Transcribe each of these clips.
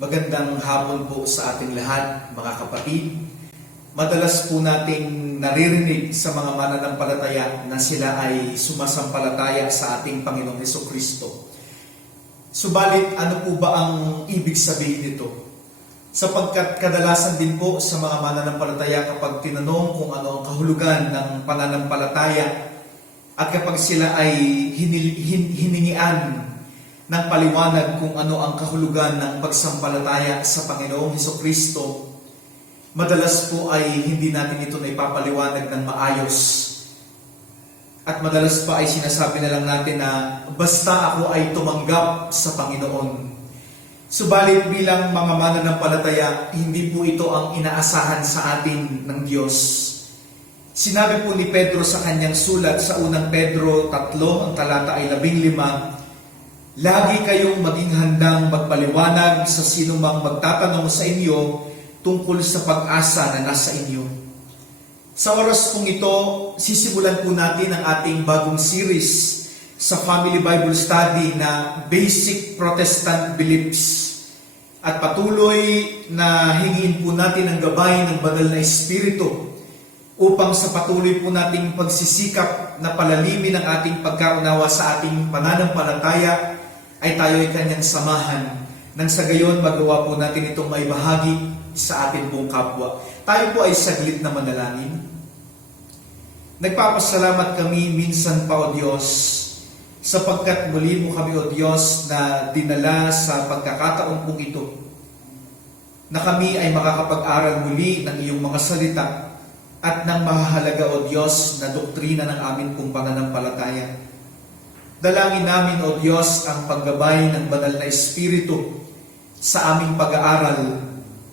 Magandang hapon po sa ating lahat, mga kapatid. Madalas po nating naririnig sa mga mananampalataya na sila ay sumasampalataya sa ating Panginoong Hesukristo. Subalit, ano po ba ang ibig sabihin nito? Sapagkat kadalasan din po sa mga mananampalataya kapag tinanong kung ano ang kahulugan ng pananampalataya at kapag sila ay hiningian ng paliwanag kung ano ang kahulugan ng pagsampalataya sa Panginoong Hesukristo, madalas po ay hindi natin ito na ipapaliwanag ng maayos. At madalas pa ay sinasabi na lang natin na basta ako ay tumanggap sa Panginoon. Subalit bilang mga mananampalataya, hindi po ito ang inaasahan sa atin ng Diyos. Sinabi po ni Pedro sa kanyang sulat sa unang Pedro 3, ang talata ay 15, lagi kayong maging handang magpaliwanag sa sinumang magtatanong sa inyo tungkol sa pag-asa na nasa inyo. Sa oras pong ito, sisimulan po natin ang ating bagong series sa Family Bible Study na Basic Protestant Beliefs. At patuloy na hingiin po natin ang gabay ng Banal na Espiritu upang sa patuloy po nating pagsisikap na palalimin ang ating pagkaunawa sa ating pananampalataya ay tayo ay kanyang samahan nang sa gayon magawa po natin itong maibahagi sa ating buong kapwa. Tayo po ay saglit na manalangin. Nagpapasalamat kami minsan pa, O Diyos, sapagkat muli mo kami, O Diyos, na dinala sa pagkakataon pong ito, na kami ay makakapag-aral muli ng iyong mga salita at ng mahahalaga, O Diyos, na doktrina ng amin pong pananampalataya. Dalangin namin, O Diyos, ang paggabay ng Banal na Espiritu sa aming pag-aaral.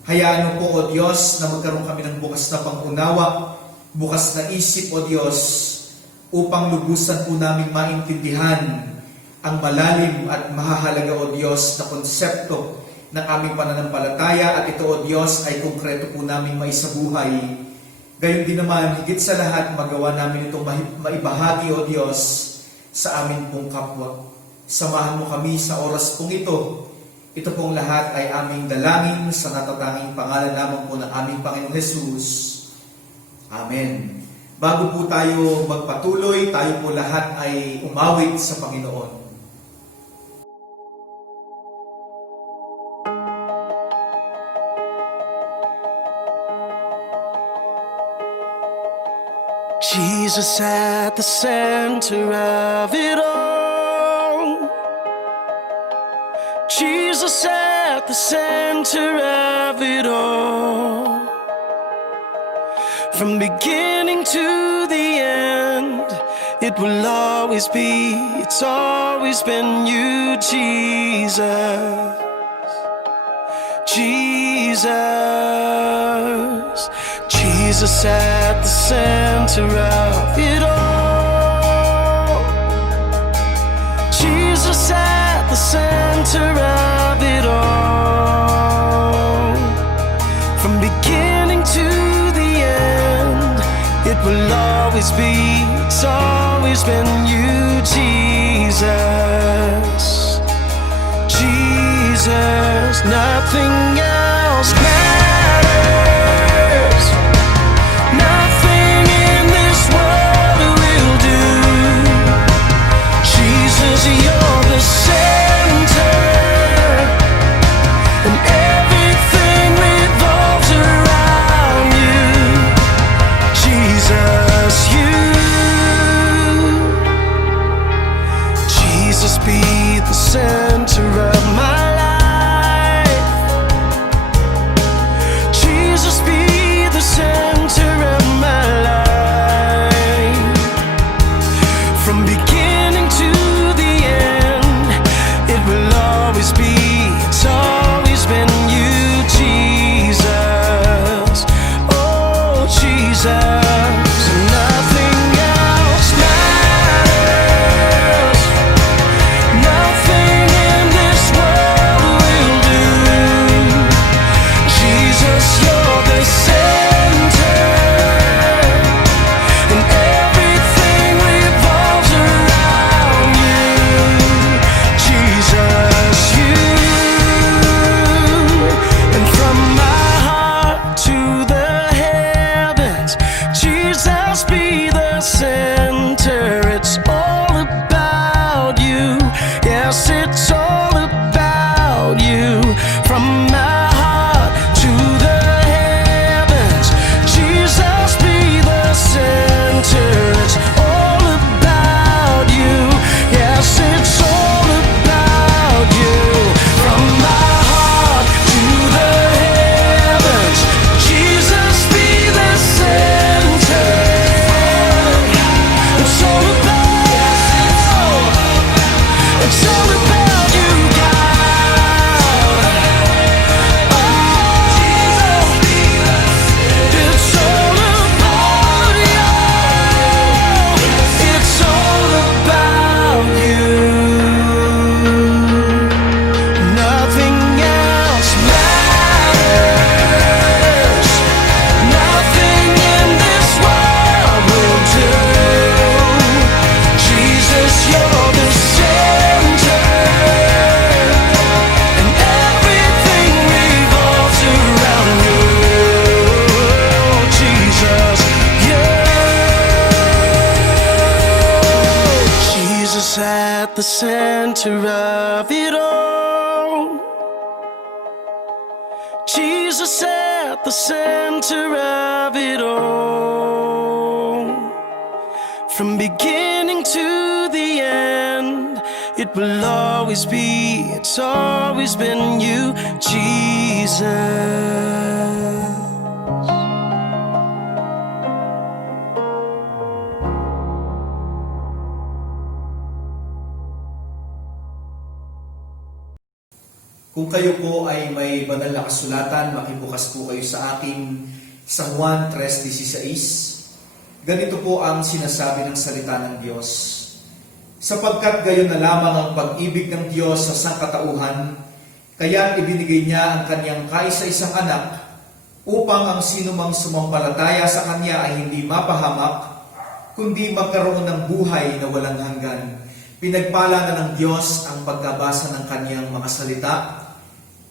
Hayaan mo po, O Diyos, na magkaroon kami ng bukas na pangunawa, bukas na isip, O Diyos, upang lubusan po namin maintindihan ang malalim at mahahalaga, O Diyos, na konsepto ng aming pananampalataya, at ito, O Diyos, ay konkreto po namin maisabuhay. Gayon din naman, higit sa lahat, magawa namin itong maibahagi, O Diyos, sa amin pong kapwa. Samahan mo kami sa oras pong ito. Ito pong lahat ay aming dalangin sa natatanging pangalan lamang po ng aming Panginoong Hesus. Amen. Bago po tayo magpatuloy, tayo po lahat ay umawit sa Panginoon. Jesus at the center of it all. Jesus at the center of it all. From beginning to the end, it will always be, it's always been you, Jesus. Jesus. Jesus at the center of it all. Jesus at the center of it all. From beginning to the end, it will always be, it's always been you, Jesus. Jesus, nothing else matters. Nothing in this world will do. Jesus, you're the center, and everything revolves around you. Jesus, Jesus, be the center of my life. from my heart to the heavens. Jesus, be the center. It's all about you. Yes, it's all about you. From my heart to the heavens. Jesus, be the center. It's all about. It's all about you, God. Oh, it's all about you. It's all about you. Nothing else matters. Nothing in this world will do. Jesus, you're the center, and everything revolves around you. Jesus, Jesus at the center of it all. Jesus at the center of it all. From beginning to the end, it will always be, it's always been you, Jesus. Kung kayo po ay may banal na kasulatan, makibukas po kayo sa akin sa Juan 3:16. Ganito po ang sinasabi ng salita ng Diyos. Sapagkat gayon na lamang ang pag-ibig ng Diyos sa sangkatauhan, kaya ibinigay niya ang kanyang kaisa-isang anak upang ang sinumang sumampalataya sa kanya ay hindi mapahamak, kundi magkaroon ng buhay na walang hanggan. Pinagpala na ng Diyos ang pagkabasa ng kanyang mga salita.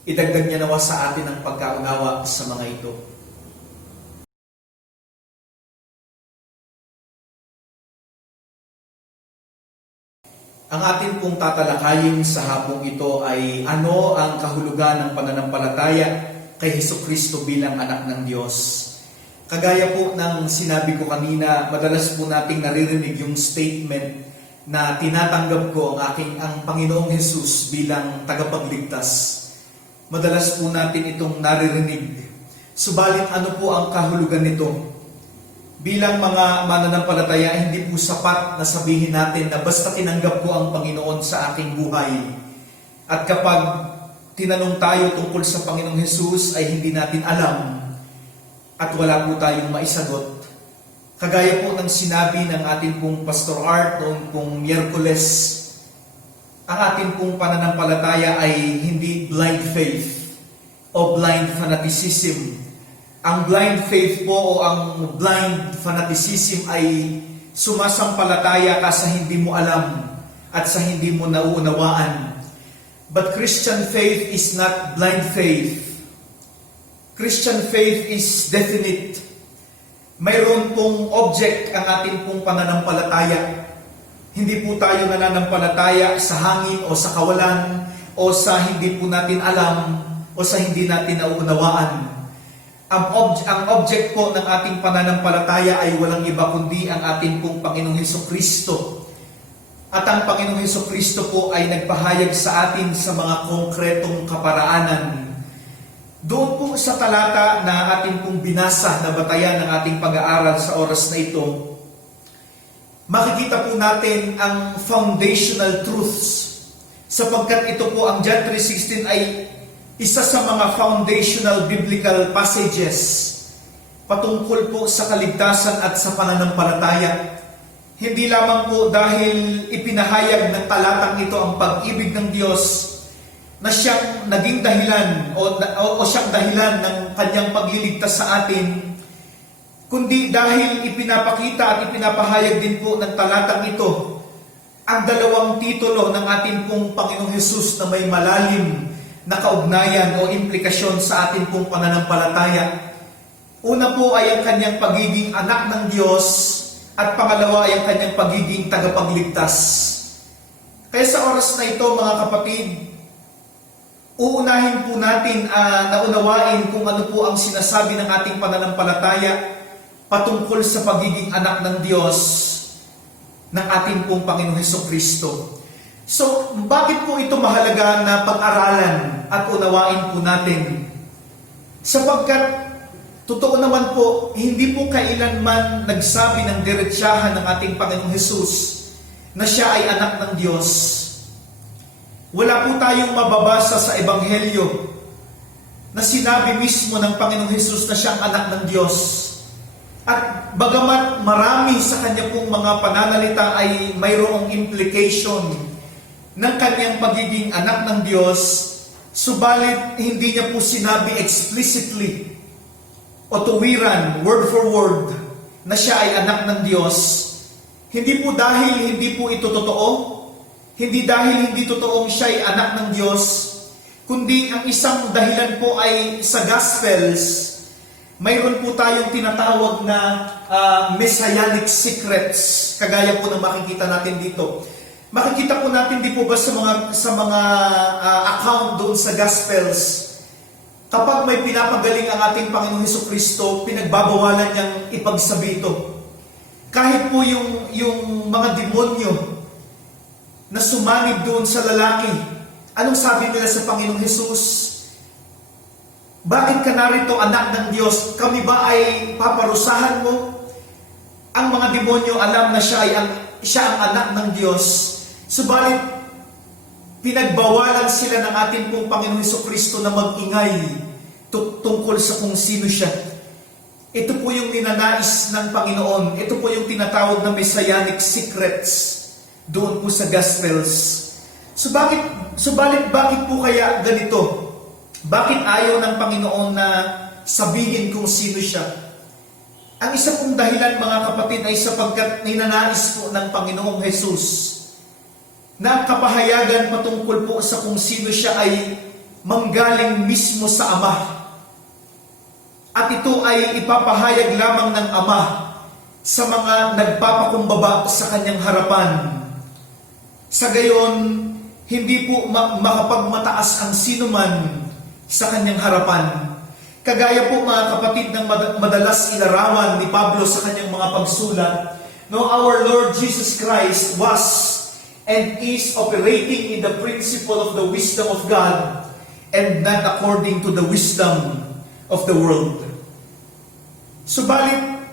Idagdag niya nawa sa atin ang pagkaunawa sa mga ito. Ang atin pong tatalakayin sa hapong ito ay ano ang kahulugan ng pananampalataya kay Hesukristo bilang anak ng Diyos. Kagaya po ng sinabi ko kanina, madalas po nating naririnig yung statement na tinatanggap ko ang Panginoong Hesus bilang tagapagligtas. Madalas po natin itong naririnig. Subalit ano po ang kahulugan nito? Bilang mga mananampalataya, hindi po sapat na sabihin natin na basta tinanggap ko ang Panginoon sa aking buhay. At kapag tinanong tayo tungkol sa Panginoong Hesus ay hindi natin alam at wala po tayong maisagot. Kagaya po ng sinabi ng ating pong Pastor Art noong pong Miyerkules, ang ating pong pananampalataya ay hindi blind faith o blind fanaticism. Ang blind faith po o ang blind fanaticism ay sumasampalataya ka sa hindi mo alam at sa hindi mo nauunawaan. But Christian faith is not blind faith. Christian faith is definite. Mayroon pong object ang ating pong pananampalataya. Hindi po tayo nananampalataya sa hangin o sa kawalan o sa hindi po natin alam o sa hindi natin nauunawaan. Ang object po ng ating pananampalataya ay walang iba kundi ang ating pong Panginoong Hesukristo. At ang Panginoong Hesukristo po ay nagpahayag sa atin sa mga konkretong kaparaanan. Doon po sa talata na ating pong binasa na batayan ng ating pag-aaral sa oras na ito, makikita po natin ang foundational truths. Sapagkat ito po ang John 3:16 ay isa sa mga foundational biblical passages patungkol po sa kaligtasan at sa pananampalataya. Hindi lamang po dahil ipinahayag ng talatang ito ang pag-ibig ng Diyos na siyang naging dahilan o siyang dahilan ng kanyang pagliligtas sa atin, kundi dahil ipinapakita at ipinapahayag din po ng talatang ito ang dalawang titulo ng ating pong Panginoong Hesus na may malalim na kaugnayan o implikasyon sa ating pong pananampalataya. Una po ay ang kanyang pagiging anak ng Diyos at pangalawa ay ang kanyang pagiging tagapagligtas. Kaya sa oras na ito, mga kapatid, uunahin po natin naunawain kung ano po ang sinasabi ng ating pananampalataya patungkol sa pagiging anak ng Diyos ng ating pong Panginoong Hesukristo. So, bakit po ito mahalaga na pag-aralan at unawain po natin? Sapagkat, totoo naman po, hindi po kailanman nagsabi ng diretsahan ng ating Panginoong Hesus na siya ay anak ng Diyos. Wala po tayong mababasa sa Ebanghelyo na sinabi mismo ng Panginoong Hesus na siya ang anak ng Diyos. At bagamat marami sa kanya pong mga pananalita ay mayroong implication ng kanyang pagiging anak ng Diyos, subalit hindi niya po sinabi explicitly o tuwiran, word for word, na siya ay anak ng Diyos. Hindi po dahil hindi po ito totoo, hindi dahil hindi totoong siya ay anak ng Diyos, kundi ang isang dahilan po ay sa Gospels, mayroon po tayong tinatawag na messianic secrets, kagaya po ng makikita natin dito. Makikita po natin di po ba sa mga account doon sa Gospels, kapag may pinapagaling ang ating Panginoong Hesukristo, pinagbabawalan niyang ipagsabi ito. Kahit po yung mga demonyo na sumanib doon sa lalaki, anong sabi nila sa Panginoong Hesus? Bakit ka narito, anak ng Diyos? Kami ba ay paparusahan mo? Ang mga demonyo alam na siya ang anak ng Diyos. Subalit, pinagbawalan sila ng ating pong Panginoong Hesukristo na mag-ingay tungkol sa kung sino siya. Ito po yung ninanais ng Panginoon. Ito po yung tinatawag na messianic secrets doon po sa Gospels. Subalit bakit po kaya ganito? Bakit ayaw ng Panginoon na sabihin kung sino siya? Ang isa pong dahilan, mga kapatid, ay sapagkat ninanais po ng Panginoong Hesus na ang kapahayagan patungkol po sa kung sino siya ay manggaling mismo sa Ama. At ito ay ipapahayag lamang ng Ama sa mga nagpapakumbaba sa kanyang harapan. Sa gayon, hindi po makapagmataas ang sinuman sa kanyang harapan. Kagaya po, mga kapatid, ng madalas ilarawan ni Pablo sa kanyang mga pagsulat, no, our Lord Jesus Christ was and is operating in the principle of the wisdom of God and not according to the wisdom of the world. Subalit,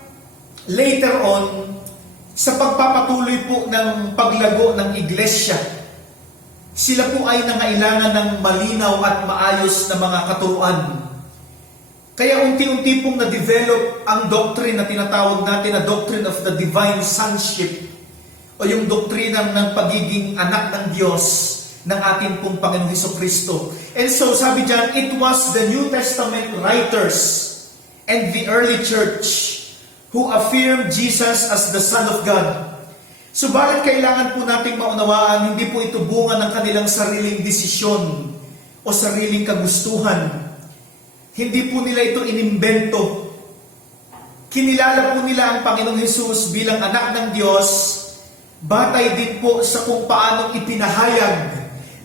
later on, sa pagpapatuloy po ng paglago ng iglesia, sila po ay nangailangan ng malinaw at maayos na mga katuruan. Kaya unti-unti pong na-develop ang doctrine na tinatawag natin na doctrine of the divine sonship o yung doktrina ng pagiging anak ng Diyos ng ating pong Panginoong Hesukristo. And so, sabi dyan, it was the New Testament writers and the early church who affirmed Jesus as the Son of God. Subalit kailangan po nating maunawaan, hindi po ito bunga ng kanilang sariling desisyon o sariling kagustuhan. Hindi po nila ito inimbento. Kinilala po nila ang Panginoong Hesus bilang anak ng Diyos, batay din po sa kung paanong ipinahayag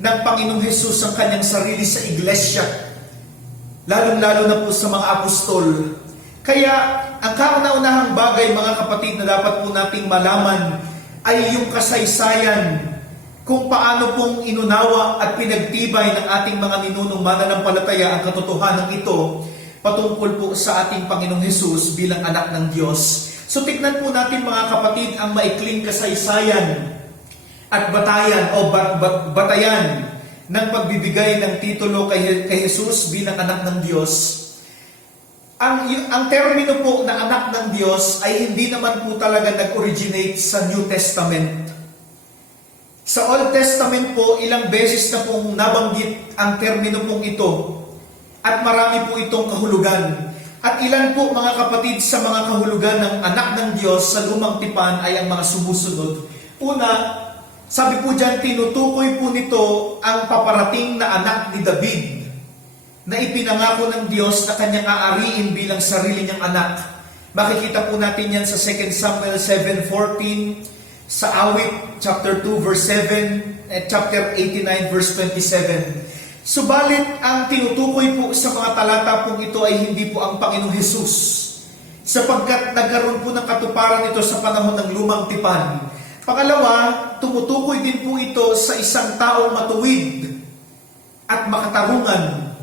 ng Panginoong Hesus ang kanyang sarili sa iglesia, lalong-lalo na po sa mga apostol. Kaya, ang kauna-unahang bagay, mga kapatid, na dapat po nating malaman ay yung kasaysayan kung paano pong inunawa at pinagtibay ng ating mga ninunong mananampalataya ang katotohanan ito patungkol po sa ating Panginoong Hesus bilang anak ng Diyos. So tignan po natin, mga kapatid, ang maikling kasaysayan at batayan ng pagbibigay ng titulo kay Hesus bilang anak ng Diyos. Ang termino po na anak ng Diyos ay hindi naman po talaga nag-originate sa New Testament. Sa Old Testament po, ilang beses na pong nabanggit ang termino pong ito at marami po itong kahulugan. At ilan po, mga kapatid, sa mga kahulugan ng anak ng Diyos sa Lumang Tipan ay ang mga sumusunod. Una, sabi po dyan, tinutukoy po nito ang paparating na anak ni David na ipinangako ng Diyos na kanyang aariin bilang sarili niyang anak. Makikita po natin yan sa 2 Samuel 7:14, sa Awit chapter 2 verse 7, at chapter 89 verse 27. Subalit, ang tinutukoy po sa mga talata pong ito ay hindi po ang Panginoong Hesus, sapagkat nagkaroon po ng katuparan ito sa panahon ng lumang tipan. Pangalawa, tumutukoy din po ito sa isang taong matuwid at makatarungan.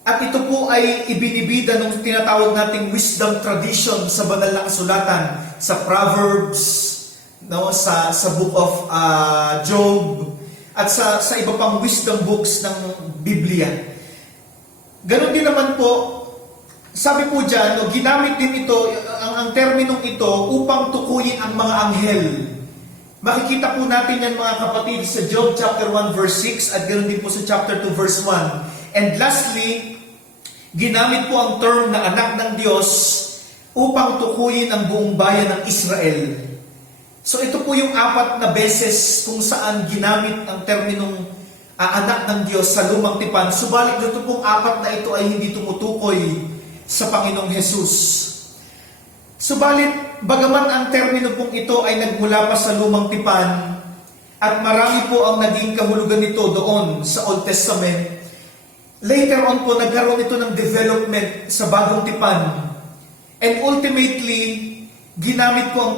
At ito po ay ibinibida ng tinatawag nating wisdom tradition sa banal na kasulatan, sa Proverbs, no, sa book of Job, at sa iba pang wisdom books ng Biblia. Ganon din naman po, sabi po dyan, no, ginamit din ito, ang terminong ito, upang tukuyin ang mga anghel. Makikita po natin yan mga kapatid sa Job chapter 1 verse 6 at ganoon din po sa chapter 2 verse 1. And lastly, ginamit po ang term na anak ng Diyos upang tukuyin ang buong bayan ng Israel. So ito po yung 4 na beses kung saan ginamit ang terminong anak ng Diyos sa lumang tipan. Subalit ito pong 4 na ito ay hindi tumutukoy sa Panginoong Hesus. Subalit, bagaman ang termino pong ito ay nagmula pa sa lumang tipan at marami po ang naging kahulugan nito doon sa Old Testament, later on po nagkaroon ito ng development sa bagong tipan. And ultimately, ginamit po ang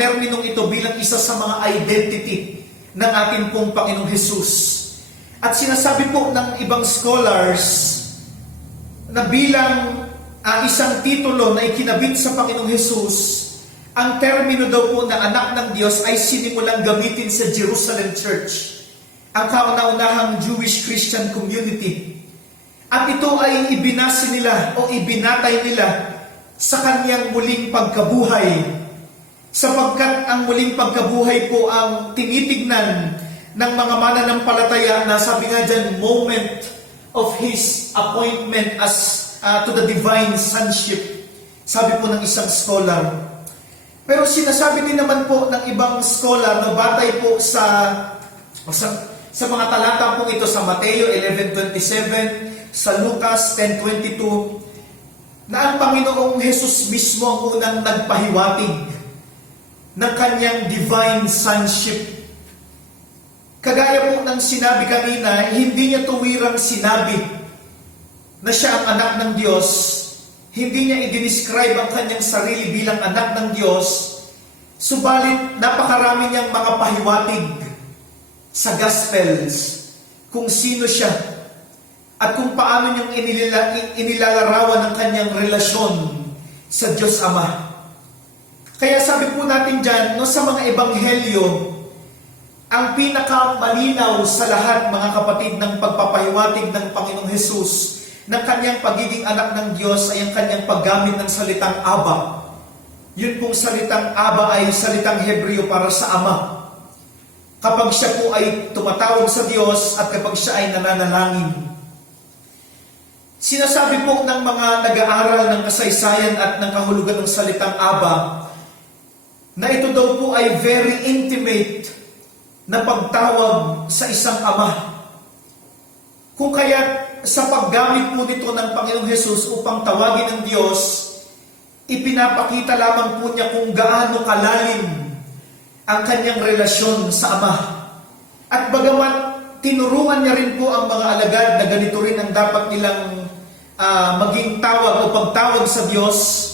terminong ito bilang isa sa mga identity ng ating pong Panginoong Hesus. At sinasabi po ng ibang scholars na bilang isang titulo na ikinabit sa Panginoong Hesus, ang termino daw po na anak ng Diyos ay sinimulang gamitin sa Jerusalem Church, ang kauna-unahang Jewish Christian community. At ito ay ibinase nila o ibinatay nila sa kanyang muling pagkabuhay, sapagkat ang muling pagkabuhay po ang tinitignan ng mga mananampalataya na sabi nga dyan, moment of His appointment as to the divine sonship, sabi po ng isang scholar. Pero sinasabi din naman po ng ibang scholar na batay po sa mga talata po ito sa Mateo 11:27, sa Lucas 10:22, na ang Panginoong Hesus mismo ang unang nagpahiwatig ng kanyang divine sonship. Kagaya po ng sinabi kanina, hindi niya tuwirang sinabi na siya ang anak ng Diyos, hindi niya i-describe ang kanyang sarili bilang anak ng Diyos, subalit napakarami niyang mga pahiwatig sa Gospels kung sino siya at kung paano niyang inilalarawan ang kanyang relasyon sa Diyos Ama. Kaya sabi po natin dyan, no, sa mga ebanghelyo, ang pinakamalinaw sa lahat, mga kapatid, ng pagpapahiwatig ng Panginoong Hesus ng kanyang pagiging anak ng Diyos ay ang kanyang paggamit ng salitang Aba. Yun pong salitang Aba ay salitang Hebreo para sa Ama. Kapag siya po ay tumatawag sa Diyos at kapag siya ay nananalangin. Sinasabi po ng mga nag-aaral ng kasaysayan at ng kahulugan ng salitang Aba na ito daw po ay very intimate na pagtawag sa isang ama. Kung kaya sa paggamit po nito ng Panginoong Hesus upang tawagin ng Diyos, ipinapakita lamang po niya kung gaano kalalim ang kanyang relasyon sa Ama. At bagamat tinuruan niya rin po ang mga alagad na ganito rin ang dapat nilang maging tawag o pagtawag sa Diyos,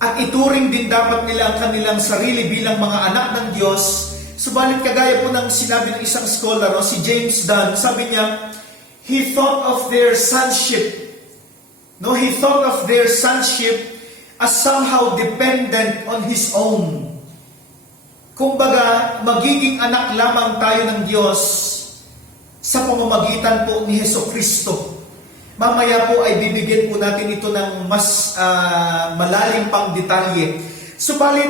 at ituring din dapat nila ang kanilang sarili bilang mga anak ng Diyos. Subalit kagaya po ng sinabi ng isang scholar, si James Dunn, sabi niya, he thought of their sonship. He thought of their sonship as somehow dependent on his own. Kumbaga, magiging anak lamang tayo ng Diyos sa pamamagitan po ni Hesukristo. Mamaya po ay bibigyan po natin ito ng mas malalim pang detalye. Subalit,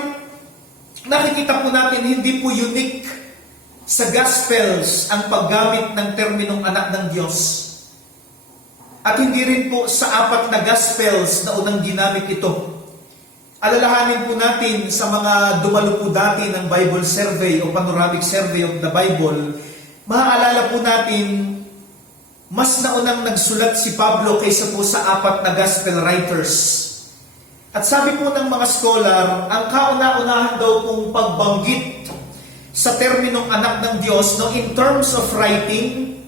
nakikita po natin hindi po unique sa Gospels ang paggamit ng terminong anak ng Diyos. At hindi rin po sa 4 na Gospels na unang ginamit ito. Alalahanin po natin sa mga dumalo po dati ng Bible Survey o Panoramic Survey of the Bible, maaalala po natin, mas naunang nagsulat si Pablo kaysa po sa 4 na Gospel writers. At sabi po ng mga scholar, ang kauna-unahan daw pong pagbanggit sa terminong anak ng Diyos, in terms of writing,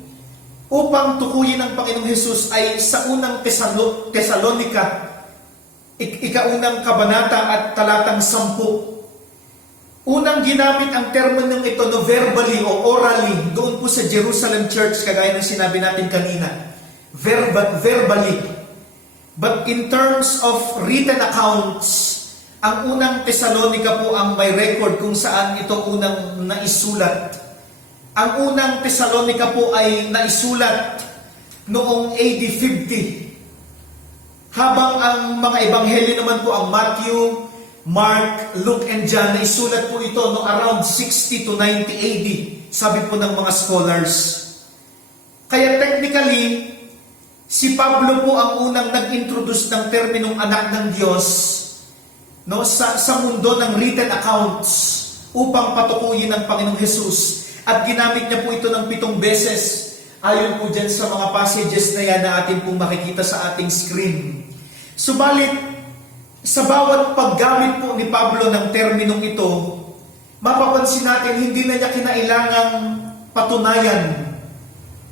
upang tukuyin ng Panginoong Hesus ay sa unang Tesalonika, ikaunang kabanata at talatang 10. Unang ginamit ang terminong ito no verbally o orally doon po sa Jerusalem Church, kagaya ng sinabi natin kanina. Verbally. But in terms of written accounts, ang unang Tesalonika po ang may record kung saan ito unang naisulat. Ang unang Tesalonika po ay naisulat noong AD 50. Habang ang mga ebanghelyo naman po ang Matthew, Mark, Luke, and John, naisulat po ito no around 60 to 90 AD, sabi po ng mga scholars. Kaya technically, si Pablo po ang unang nag-introduce ng terminong anak ng Diyos no, sa mundo ng written accounts upang patukuyin ng Panginoong Hesus. At ginamit niya po ito ng 7 beses. Ayon po dyan sa mga passages na yan na atin pong makikita sa ating screen. Subalit, sa bawat paggamit po ni Pablo ng terminong ito, mapapansin natin hindi na niya kinailangang patunayan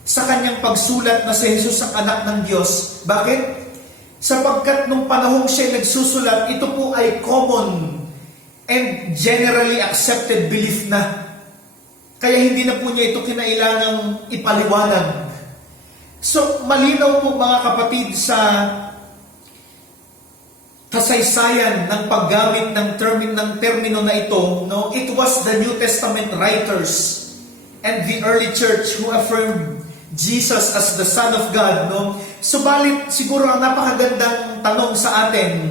sa kanyang pagsulat na si Jesus ang anak ng Diyos. Bakit? Sapagkat nung panahong siya nagsusulat, ito po ay common and generally accepted belief na. Kaya hindi na po niya ito kinailangang ipaliwanag. So, malinaw po mga kapatid sa kasaysayan ng paggamit ng termino na ito, no? It was the New Testament writers and the early church who affirmed Jesus as the Son of God, no? Subalit, siguro ang napakagandang tanong sa atin,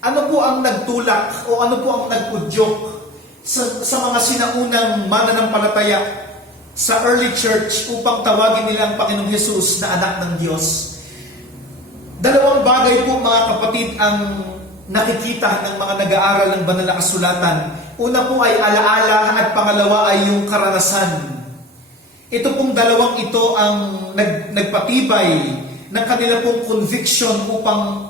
ano po ang nagtulak o ano po ang nag-udyok sa mga sinaunang mananampalataya sa early church upang tawagin nila ang Panginoong Hesus na anak ng Diyos? Dalawang bagay po mga kapatid ang nakikita ng mga nag-aaral ng banal na kasulatan. Una po ay alaala at pangalawa ay yung karanasan. Ito pong dalawang ito ang nagpatibay ng kanila pong conviction upang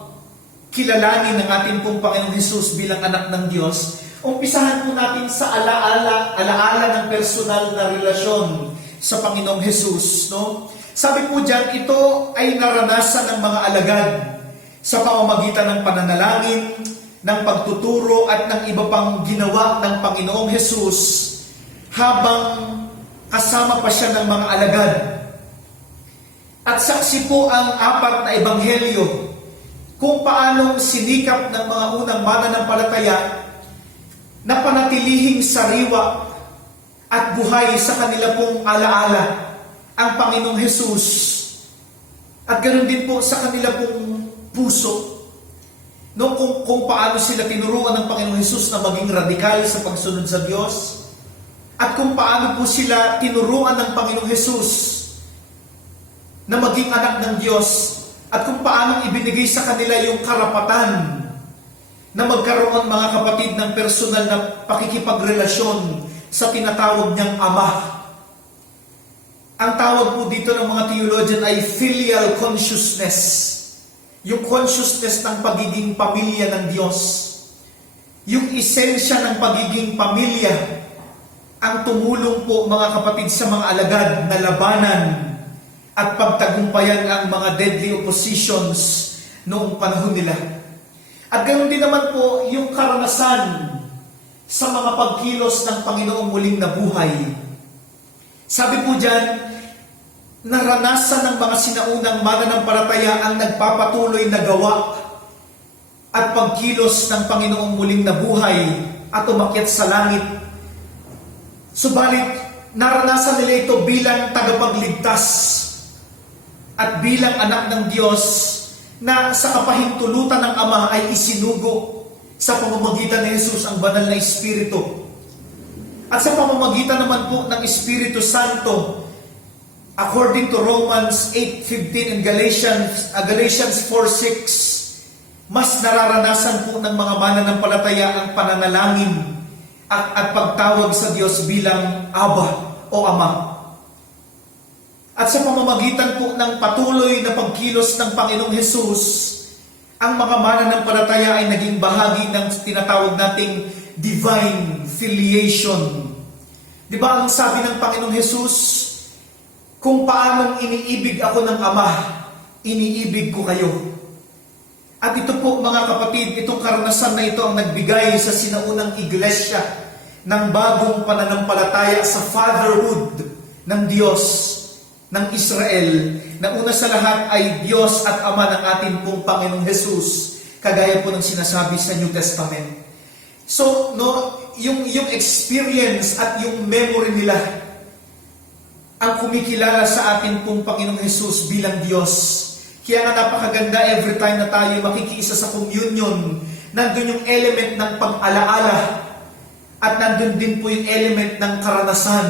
kilalanin ng ating pong Panginoong Hesus bilang anak ng Diyos. Umpisahan po natin sa alaala ng personal na relasyon sa Panginoong Hesus, no? Sabi po diyan, ito ay naranasan ng mga alagad sa pamamagitan ng pananalangin, ng pagtuturo at ng iba pang ginawa ng Panginoong Hesus habang kasama pa siya ng mga alagad. At saksi po ang 4 na ebanghelyo kung paanong sinikap ng mga unang mananampalataya na panatilihing sariwa at buhay sa kanila pong alaala ang Panginoong Hesus. At ganoon din po sa kanila pong puso. No, kung paano sila tinuruan ng Panginoong Hesus na maging radikal sa pagsunod sa Diyos. At kung paano po sila tinuruan ng Panginoong Hesus na maging anak ng Diyos. At kung paano ibinigay sa kanila yung karapatan na magkaroon mga kapatid ng personal na pakikipagrelasyon sa tinatawag niyang Ama. Ang tawag po dito ng mga theologian ay filial consciousness. Yung consciousness ng pagiging pamilya ng Diyos. Yung esensya ng pagiging pamilya ang tumulong po mga kapatid sa mga alagad na labanan at pagtagumpayan ang mga deadly oppositions noong panahon nila. At ganoon din naman po yung karanasan sa mga pagkilos ng Panginoong muling nabuhay. Sabi po diyan, naranasan ng mga sinaunang mananampalataya ang nagpapatuloy na gawa at pagkilos ng Panginoong muling nabuhay at umakyat sa langit. Subalit, naranasan nila ito bilang tagapagligtas at bilang anak ng Diyos na sa kapahintulutan ng Ama ay isinugo sa pamamagitan ni Jesus ang banal na Espiritu. At sa pamamagitan naman po ng Espiritu Santo, according to Romans 8:15 and Galatians 4:6, mas nararanasan po ng mga mananampalataya ang pananalangin at pagtawag sa Diyos bilang Aba o Ama. At sa pamamagitan po ng patuloy na pagkilos ng Panginoong Hesus, ang mga mananampalataya ay naging bahagi ng tinatawag nating divine filiation. Di ba ang sabi ng Panginoong Hesus, kung paanong iniibig ako ng Ama, iniibig ko kayo. At ito po mga kapatid, itong karanasan na ito ang nagbigay sa sinaunang iglesia ng bagong pananampalataya sa fatherhood ng Diyos ng Israel, na una sa lahat ay Diyos at Ama ng ating pong Panginoong Jesus, kagaya po ng sinasabi sa New Testament. So, yung experience at yung memory nila ang kumikilala sa ating pong Panginoong Jesus bilang Diyos. Kaya nga napakaganda every time na tayo makikiisa sa communion, nandun yung element ng pag-alaala at nandun din po yung element ng karanasan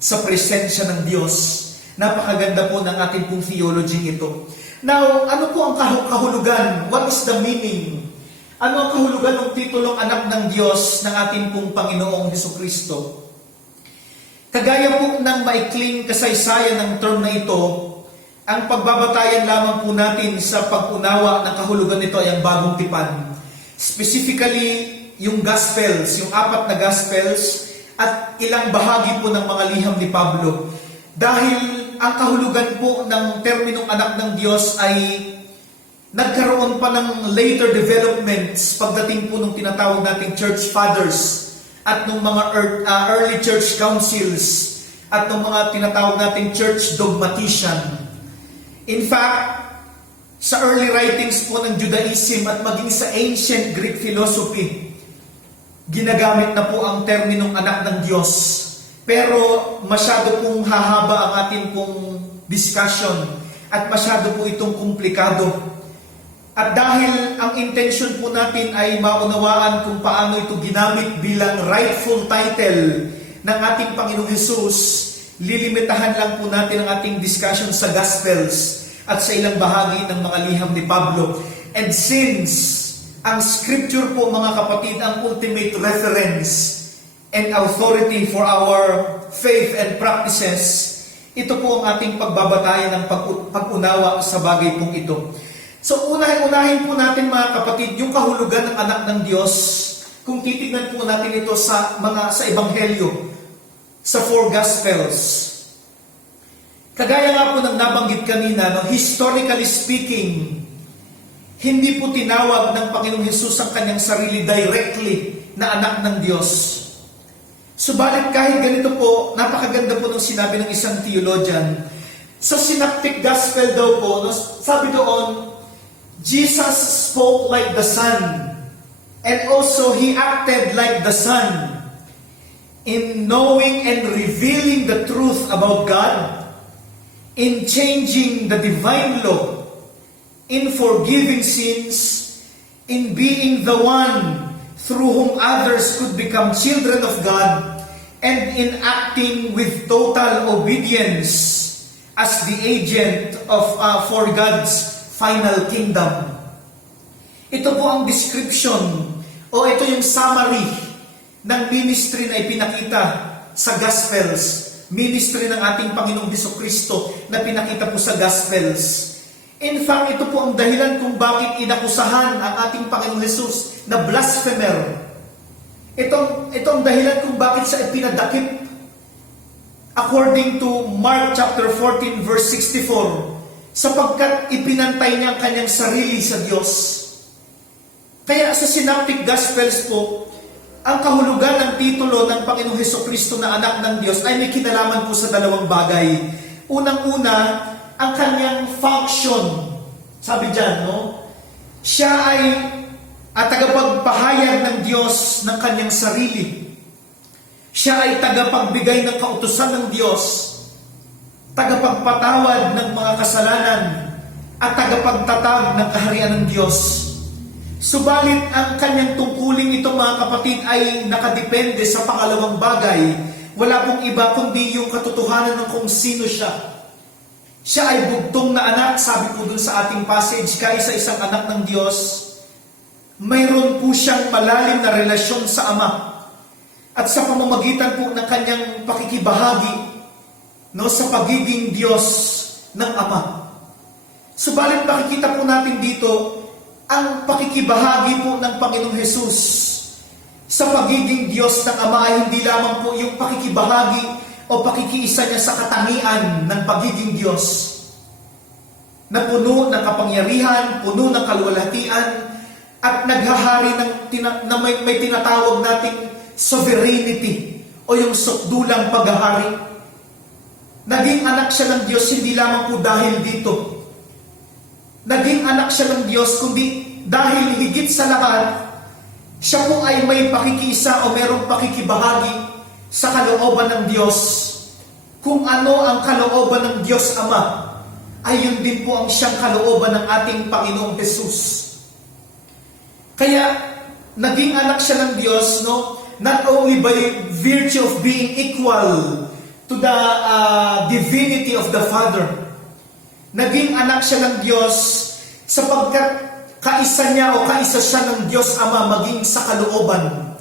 sa presensya ng Diyos. Napakaganda po ng ating pong theology ito. Now, ano po ang kahulugan? What is the meaning? Ano ang kahulugan ng titulong anak ng Diyos ng ating pong Panginoong Hesukristo? Kagaya po ng maikling kasaysayan ng term na ito, ang pagbabatayan lamang po natin sa pag-unawa ng kahulugan nito ay ang bagong tipan. Specifically, yung Gospels, yung 4 na Gospels, at ilang bahagi po ng mga liham ni Pablo. Dahil ang kahulugan po ng terminong anak ng Diyos ay nagkaroon pa ng later developments pagdating po ng tinatawag nating church fathers at ng mga early church councils at ng mga tinatawag nating church dogmatician. In fact, sa early writings po ng Judaism at maging sa ancient Greek philosophy, ginagamit na po ang terminong anak ng Diyos. Pero masyado pong hahaba ang ating pong discussion at masyado po itong komplikado. At dahil ang intention po natin ay maunawaan kung paano ito ginamit bilang rightful title ng ating Panginoong Jesus, lilimitahan lang po natin ang ating discussion sa Gospels at sa ilang bahagi ng mga liham ni Pablo. And since ang Scripture po mga kapatid ang ultimate reference and authority for our faith and practices, ito po ang ating pagbabatayan ng pag-unawa sa bagay pong ito. So unahin po natin mga kapatid yung kahulugan ng anak ng Diyos kung titignan po natin ito sa Ebanghelyo, sa 4 Gospels. Kagaya nga po ng nabanggit kanina, historically speaking, hindi po tinawag ng Panginoong Hesus ang kanyang sarili directly na anak ng Diyos. Subalit kahit ganito po, napakaganda po ng sinabi ng isang theologian. Sa Synoptic Gospel daw po, sabi doon, Jesus spoke like the Son, and also He acted like the Son in knowing and revealing the truth about God, in changing the divine law, in forgiving sins, in being the one through whom others could become children of God, and in acting with total obedience as the agent for God's final kingdom. Ito po ang description o ito yung summary ng ministry na ipinakita sa Gospels. Ministry ng ating Panginoong Hesukristo na pinakita po sa Gospels. In fact, ito po ang dahilan kung bakit inakusahan ang ating Panginoong Jesus na blasphemer. Ito ang dahilan kung bakit siya ipinadakip. According to Mark chapter 14 verse 64, sapagkat ipinantay niya ang kanyang sarili sa Diyos. Kaya sa Synoptic Gospels po, ang kahulugan ng titulo ng Panginoong Hesukristo na anak ng Diyos ay may kinalaman po sa dalawang bagay. Unang-una, ang kanyang function. Sabi dyan, siya ay tagapagpahayag ng Diyos ng kanyang sarili. Siya ay tagapagbigay ng kautusan ng Diyos, tagapagpatawad ng mga kasalanan, at tagapagtatag ng kaharian ng Diyos. Subalit ang kanyang tungkulin ito mga kapatid ay nakadepende sa pangalawang bagay. Wala pong iba kundi yung katotohanan ng kung sino siya. Siya ay bugtong na anak, sabi po dun sa ating passage, kaysa isang anak ng Diyos. Mayroon po siyang malalim na relasyon sa Ama. At sa pamamagitan po ng kanyang pakikibahagi sa pagiging Diyos ng Ama. Subalit makikita po natin dito ang pakikibahagi po ng Panginoong Jesus sa pagiging Diyos ng Ama ay hindi lamang po yung pakikibahagi o o pakikiisa niya sa katangian ng pagiging Diyos na puno ng kapangyarihan, puno ng kaluwalhatian, at naghahari na may tinatawag nating sovereignty o yung sukdulang paghahari. Naging anak siya ng Diyos hindi lamang po dahil dito. Naging anak siya ng Diyos kundi dahil higit sa lahat, siya po ay may pakikiisa o merong pakikibahagi sa kalooban ng Diyos. Kung ano ang kalooban ng Diyos Ama, ay yun din po ang siyang kalooban ng ating Panginoong Jesus. Kaya, naging anak siya ng Diyos, no? Not only by virtue of being equal to the divinity of the Father. Naging anak siya ng Diyos sapagkat kaisa niya o kaisa siya ng Diyos Ama maging sa kalooban.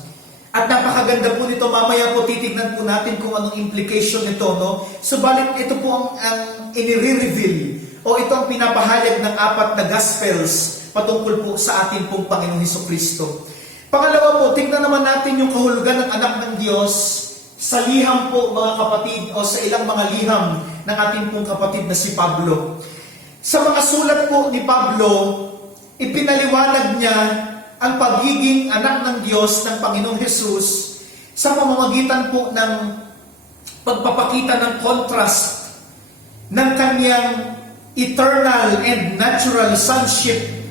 At napakaganda po nito, mamaya po titignan po natin kung anong implication nito, no? Subalit ito po ang inire-reveal o ito ang pinapahayag ng 4 na Gospels patungkol po sa ating pong Panginoong Hesukristo. Pangalawa po, tignan naman natin yung kahulugan ng anak ng Diyos sa liham po mga kapatid o sa ilang mga liham ng ating pong kapatid na si Pablo. Sa mga sulat po ni Pablo, ipinaliwanag niya ang pagiging anak ng Diyos ng Panginoong Hesus sa pamamagitan po ng pagpapakita ng contrast ng kanyang eternal and natural sonship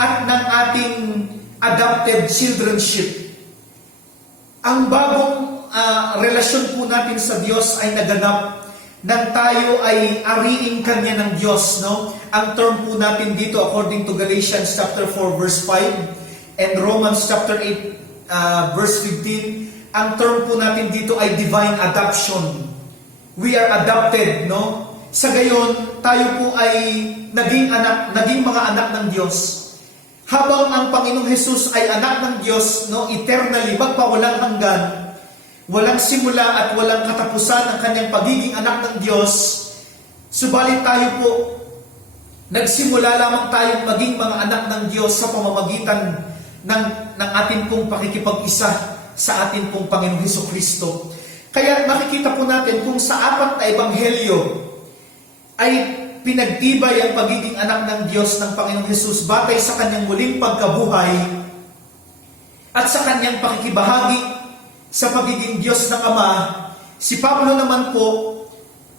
at ng ating adopted childrenship. Ang bagong relasyon po natin sa Diyos ay naganap nang tayo ay ariing kanya ng Diyos, no? Ang term po natin dito according to Galatians chapter 4 verse 5 and Romans chapter 8 verse 15, ang term po natin dito ay divine adoption. We are adopted, no? Sa gayon, tayo po ay naging mga anak ng Diyos. Habang ang Panginoong Hesus ay anak ng Diyos, no, eternally, magpawalang hanggan, walang simula at walang katapusan ang kanyang pagiging anak ng Diyos, subalit tayo po, nagsimula lamang tayong maging mga anak ng Diyos sa pamamagitan ng ating pong pakikipag-isa sa ating pong Panginoong Hesukristo. Kaya makikita po natin kung sa 4 na ebanghelyo ay pinagtibay ang pagiging anak ng Diyos ng Panginoong Hesus batay sa kanyang muling pagkabuhay at sa kanyang pakikibahagi sa pagiging Diyos ng Ama. Si Pablo naman po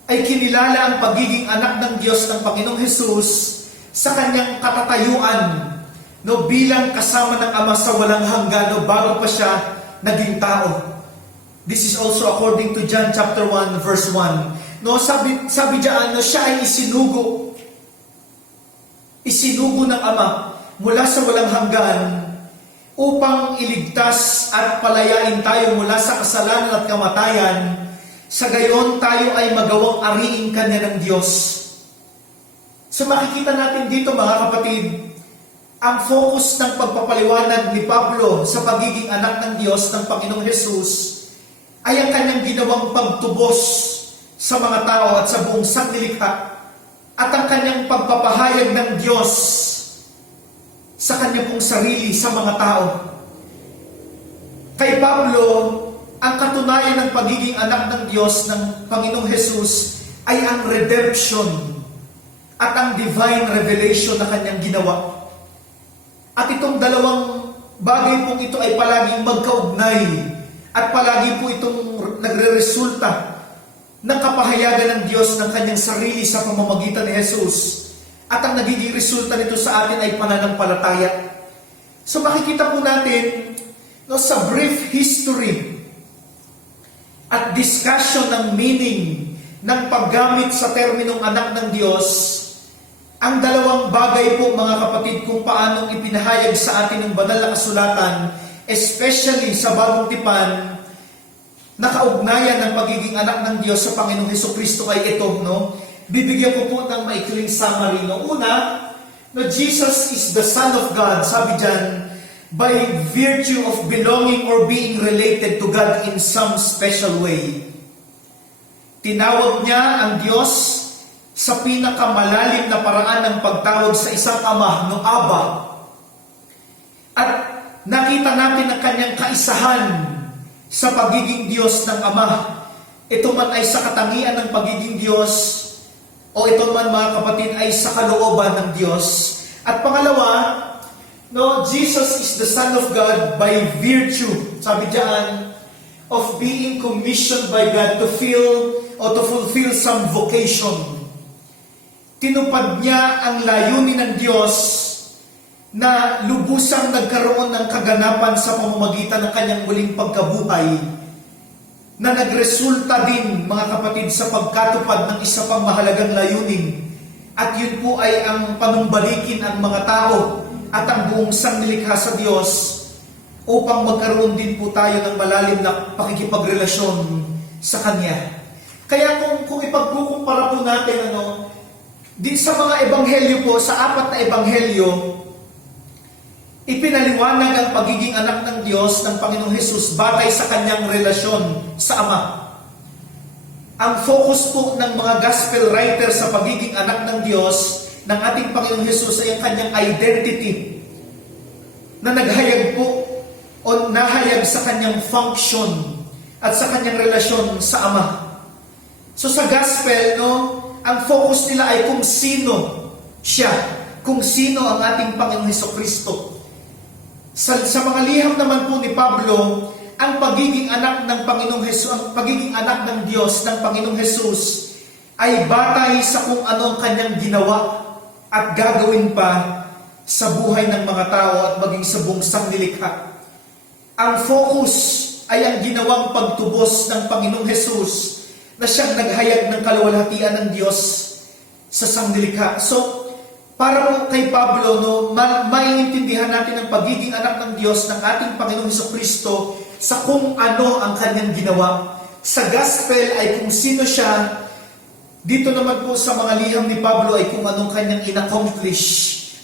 ay kinilala ang pagiging anak ng Diyos ng Panginoong Hesus sa kanyang katatayuan, no, bilang kasama ng Ama sa walang hanggan, no, bago pa siya naging tao. This is also according to John chapter 1 verse 1. No, sabi diyan, no, siya ay isinugo ng Ama mula sa walang hanggan upang iligtas at palayain tayo mula sa kasalanan at kamatayan. Sa gayon, tayo ay magawang ariing kanya ng Diyos. So makikita natin dito mga kapatid, ang focus ng pagpapaliwanag ni Pablo sa pagiging anak ng Diyos ng Panginoong Hesus ay ang kanyang ginawang pagtubos sa mga tao at sa buong sanglilikha at ang kanyang pagpapahayag ng Diyos sa kanya pong sarili sa mga tao. Kay Pablo, ang katunayan ng pagiging anak ng Diyos ng Panginoong Hesus ay ang redemption at ang divine revelation na kanyang ginawa. At itong dalawang bagay pong ito ay palaging magkaugnay at palagi po itong nagre-resulta ng kapahayagan ng Diyos ng kanyang sarili sa pamamagitan ni Jesus. At ang nagiging resulta nito sa atin ay pananampalataya. So makikita po natin, no, sa brief history at discussion ng meaning ng paggamit sa terminong anak ng Diyos, ang dalawang bagay po mga kapatid kung paanong ipinahayag sa atin ng banal na kasulatan, especially sa Bagong Tipan, nakaugnayan ng pagiging anak ng Diyos sa Panginoong Hesukristo ay ito, no? Bibigyan ko po ng maikling summary, no? Una, no, Jesus is the Son of God, sabi dyan, by virtue of belonging or being related to God in some special way. Tinawag niya ang Diyos sa pinakamalalim na paraan ng pagtawag sa isang ama, no, Aba. At nakita natin ang kanyang kaisahan sa pagiging Diyos ng Ama. ito man ay sa katangian ng pagiging Diyos, o ito man mga kapatid ay sa kalooban ng Diyos. At pangalawa, no, Jesus is the Son of God by virtue, sabi diyan, of being commissioned by God to fulfill some vocation. Tinupad niya ang layunin ng Diyos na lubusang nagkaroon ng kaganapan sa pamamagitan ng kanyang muling pagkabuhay, na nagresulta din, mga kapatid, sa pagkatupad ng isa pang mahalagang layunin. At yun po ay ang panumbalikin ang mga tao at ang buong sangnilikha sa Diyos upang magkaroon din po tayo ng malalim na pakikipagrelasyon sa Kanya. Kaya kung ipagkukumpara po natin, di sa mga ebanghelyo po, sa 4 na ebanghelyo, ipinaliwanag ang pagiging anak ng Diyos ng Panginoong Hesus batay sa kanyang relasyon sa Ama. Ang focus po ng mga gospel writers sa pagiging anak ng Diyos ng ating Panginoong Hesus ay ang kanyang identity na naghayag po o nahayag sa kanyang function at sa kanyang relasyon sa Ama. So sa gospel, ang focus nila ay kung sino siya, kung sino ang ating Panginoong Hesukristo. Sa mga liham naman po ni Pablo, ang pagiging anak ng Panginoong Hesus, ang pagiging anak ng Diyos ng Panginoong Hesus ay batay sa kung ano ang kanyang ginawa at gagawin pa sa buhay ng mga tao at maging sa buong sangnilikha. Ang focus ay ang ginawang pagtubos ng Panginoong Hesus na siyang naghayag ng kaluwalhatian ng Diyos sa sangnilikha. So, para po kay Pablo, maiintindihan natin ang pagiging anak ng Diyos ng ating Panginoong Hesukristo sa kung ano ang kanyang ginawa. Sa gospel ay kung sino siya. Dito naman po sa mga liham ni Pablo ay kung anong kanyang inaccomplish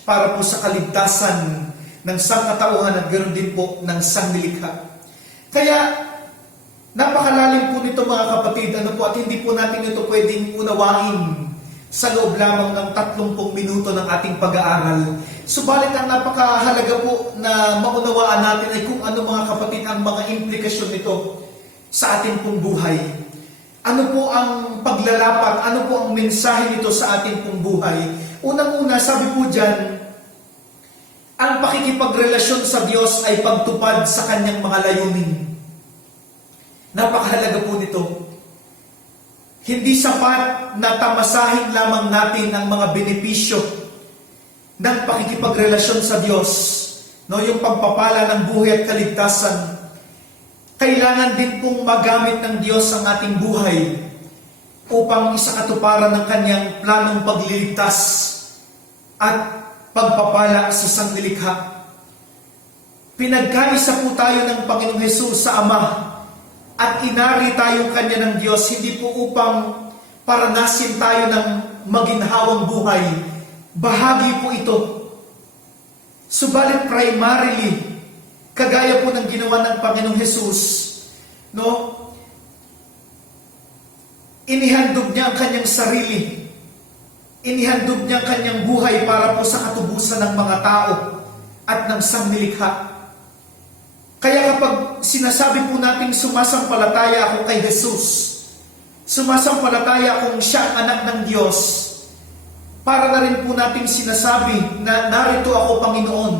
para po sa kaligtasan ng sangkatauhan at ganoon din po ng sangnilikha. Kaya, napakalalim po nito mga kapatid, at hindi po natin ito pwedeng unawain sa loob lamang ng 30 minuto ng ating pag-aaral. Subalit ang napakahalaga po na maunawaan natin ay kung ano mga kapatid ang mga implikasyon nito sa ating pong buhay. Ano po ang paglalapat, ano po ang mensahe nito sa ating pong buhay. Unang-una, sabi po dyan, ang pakikipagrelasyon sa Diyos ay pagtupad sa kanyang mga layunin. Napakahalaga po nito. Hindi sapat na tamasahin lamang natin ang mga benepisyo ng pakikipagrelasyon sa Diyos, yung pagpapala ng buhay at kaligtasan. Kailangan din pong magamit ng Diyos ang ating buhay upang isakatuparan ng kanyang planong pagliligtas at pagpapala sa sangnilikha. Pinagkaisa po tayo ng Panginoong Hesus sa Ama at inari tayong kanya ng Diyos, hindi po upang paranasin tayo ng maginhawang buhay. Bahagi po ito. Subalit primarily, kagaya po ng ginawa ng Panginoong Hesus, inihandog niya ang kanyang sarili. Inihandog niya ang kanyang buhay para po sa katubusan ng mga tao at ng sangnilikha. Kaya kapag sinasabi po natin sumasampalataya ako kay Jesus, sumasampalataya akong siya ang anak ng Diyos, para na rin po natin sinasabi na narito ako, Panginoon.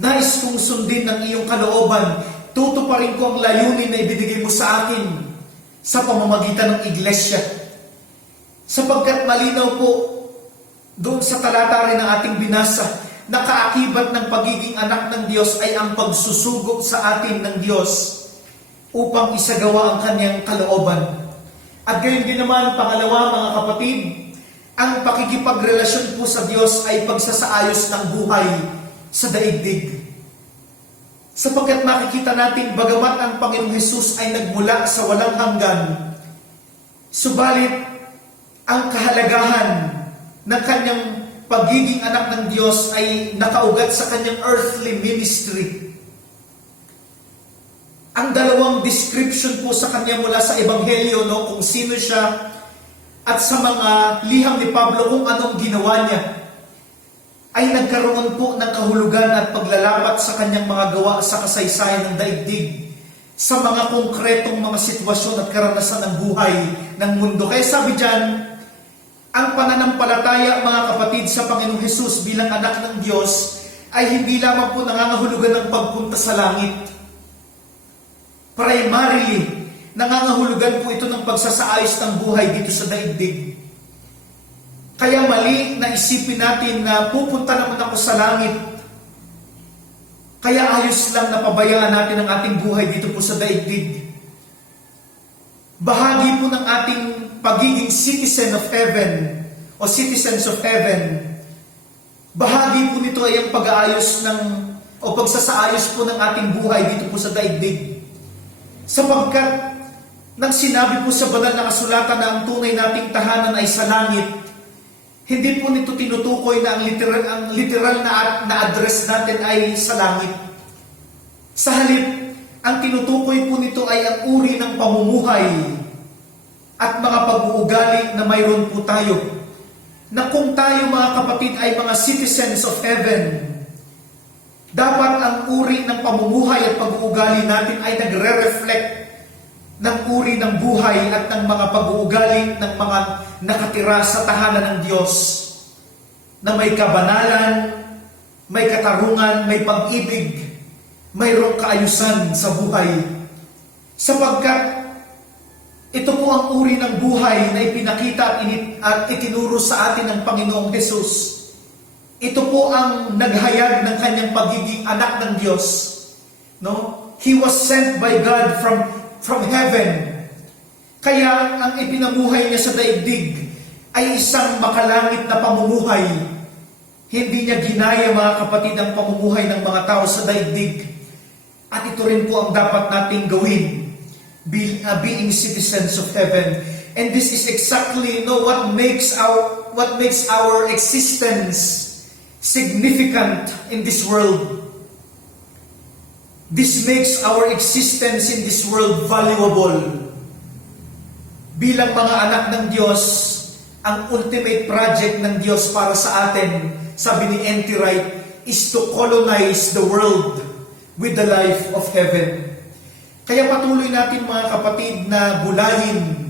Nais kong sundin ng iyong kalooban, tutuparin ko ang layunin na ibinigay mo sa akin sa pamamagitan ng iglesia. Sapagkat malinaw po doon sa talata rin ng ating binasa, na kaakibat ng pagiging anak ng Diyos ay ang pagsusugod sa atin ng Diyos upang isagawa ang kanyang kalooban. At gayon din naman, pangalawa mga kapatid, ang pakikipagrelasyon po sa Diyos ay pagsasaayos ng buhay sa daigdig. Sapagkat makikita natin, bagamat ang Panginoong Hesus ay nagmula sa walang hanggan, subalit ang kahalagahan ng kanyang pagiging anak ng Diyos ay nakaugat sa kanyang earthly ministry. Ang dalawang description po sa kanya mula sa Ebanghelyo, kung sino siya, at sa mga liham ni Pablo kung anong ginawa niya, ay nagkaroon po ng kahulugan at paglalapat sa kanyang mga gawa sa kasaysayan ng daigdig sa mga konkretong mga sitwasyon at karanasan ng buhay ng mundo. Kaya sabi dyan, ang pananampalataya, mga kapatid, sa Panginoong Hesus bilang anak ng Diyos ay hindi lamang po nangangahulugan ng pagpunta sa langit. Primarily, nangangahulugan po ito ng pagsasaayos ng buhay dito sa daigdig. Kaya mali na isipin natin na pupunta naman ako sa langit, kaya ayos lang na pabayaan natin ang ating buhay dito po sa daigdig. Bahagi po ng ating pagiging citizen of heaven o citizens of heaven, bahagi po nito ay ang pag-aayos o pagsasaayos po ng ating buhay dito po sa daigdig. Sapagkat nang sinabi po sa banal na kasulatan na ang tunay nating tahanan ay sa langit, hindi po nito tinutukoy na ang literal na address natin ay sa langit. Sa halip, ang tinutukoy po nito ay ang uri ng pamumuhay at mga pag-uugali na mayroon po tayo. Na kung tayo, mga kapatid, ay mga citizens of heaven, dapat ang uri ng pamumuhay at pag-uugali natin ay nagre-reflect ng uri ng buhay at ng mga pag-uugali ng mga nakatira sa tahanan ng Diyos, na may kabanalan, may katarungan, may pag-ibig, mayroong kaayusan sa buhay. Sapagkat ito po ang uri ng buhay na ipinakita at itinuro sa atin ng Panginoong Hesus. Ito po ang naghayag ng kanyang pagiging anak ng Diyos. No? He was sent by God from heaven. Kaya ang ipinamuhay niya sa daigdig ay isang makalangit na pamumuhay. Hindi niya ginaya, mga kapatid, ang pamumuhay ng mga tao sa daigdig. At ito rin po ang dapat nating gawin, being citizens of heaven. And this is exactly what makes our existence significant in this world. This makes our existence in this world valuable. Bilang mga anak ng Diyos, ang ultimate project ng Diyos para sa atin, sabi ni N.T. Wright, is to colonize the world with the life of heaven. Kaya patuloy natin, mga kapatid, na bulahin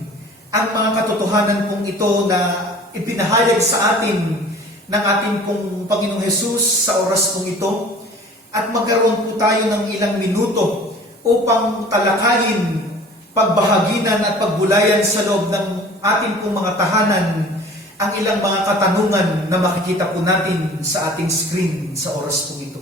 ang mga katotohanan pong ito na ipinahayag sa atin ng ating pong Panginoong Hesus sa oras pong ito, at magkaroon po tayo ng ilang minuto upang talakayin, pagbahaginan at pagbulayan sa loob ng ating pong mga tahanan ang ilang mga katanungan na makikita po natin sa ating screen sa oras pong ito.